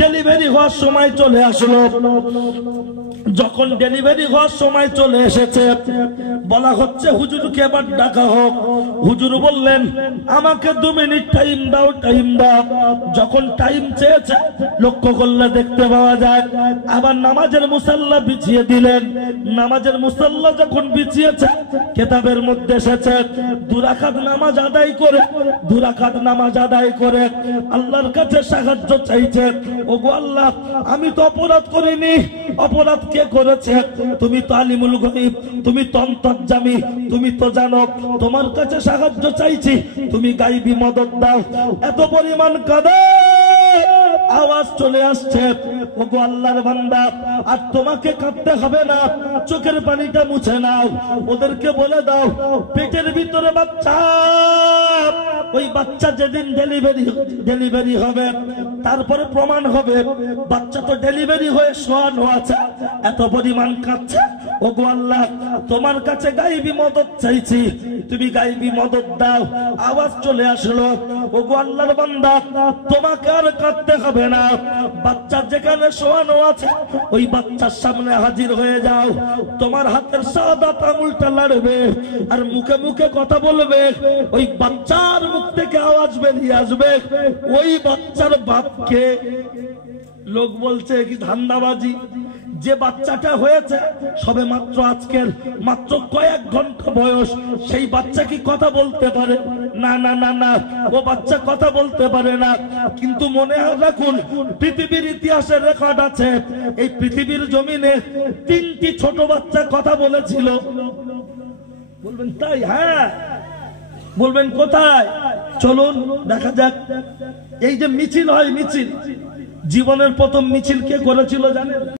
Delivery হওয়ার সময় চলে আসলো। যখন ডেলিভারি হওয়ার সময় চলে এসেছে, বলা হচ্ছে হুজুরকে এবার ডাকা হোক। হুজুর বললেন আমাকে 2 মিনিট টাইম দাও, টাইম দাও। যখন টাইম চেয়েছে, লক্ষ্য করলে দেখতে পাওয়া যায় আবার নামাজের মুসাল্লা বিছিয়ে দিলেন। নামাজের মুসাল্লা যখন বিছিয়েছে, কিতাবের মধ্যে এসেছে 2 রাকাত নামাজ আদায় করে, 2 রাকাত নামাজ আদায় করে আল্লাহর কাছে সাহায্য চাইছে। ওগো আল্লাহ, আমি তো অপরাধ করিনি, অপরাধ কে করেছে? তুমি তো আলিমুল গায়ব, তুমি তো অন্তর্যামী, তুমি তো জানো। তোমার কাছে সাহায্য চাইছি, তুমি গায়বী মদদ দাও। এত পরিমাণ কাঁদে, আওয়াজ চলে আসছে, ওগো আল্লাহর বান্দা, আর তোমাকে কাঁদতে হবে না, চোখের পানিটা মুছে নাও। ওদেরকে বলে দাও পেটের ভিতরে বাচ্চা, ওই বাচ্চা যেদিন ডেলিভারি হবে তারপরে প্রমাণ হবে বাচ্চা তো ডেলিভারি হয়ে শোয়ানো আছে। এত পরিমাণ কাঁদছে, ওগো আল্লাহ, তোমার কাছে গায়বী মদদ চাইছি, তুমি গায়বী মদদ দাও। আওয়াজ চলে আসলো, ওগো আল্লাহর বান্দা, তোমাকে আর কাঁদতে হবে না, বাচ্চা যেখানে শোয়ানো আছে ওই বাচ্চার সামনে হাজির হয়ে যাও। তোমার হাতের সাদাত আঙুলটা লাড়বে আর মুখে মুখে কথা বলবে। ওই বাচ্চার মুখ থেকে আওয়াজ বেরিয়ে আসবে, ওই বাচ্চার বাপকে। লোক বলছে কি ধান্দাবাজি, যে বাচ্চাটা হয়েছে সবে মাত্র আজকের মাত্র কয়েক ঘন্টা বয়স, সেই বাচ্চা কি কথা বলতে পারে? না না না না, ও বাচ্চা কথা বলতে পারে না। কিন্তু মনে রাখুন, পৃথিবীর ইতিহাসের রেকর্ড আছে, এই পৃথিবীর জমিনে 3টি ছোট বাচ্চা কথা বলেছিল। বলবেন তাই? হ্যাঁ। বলবেন কোথায়? চলুন দেখা যাক। এই যে মিছিল হয়, মিছিল, জীবনের প্রথম মিছিল কে করেছিল জানেন?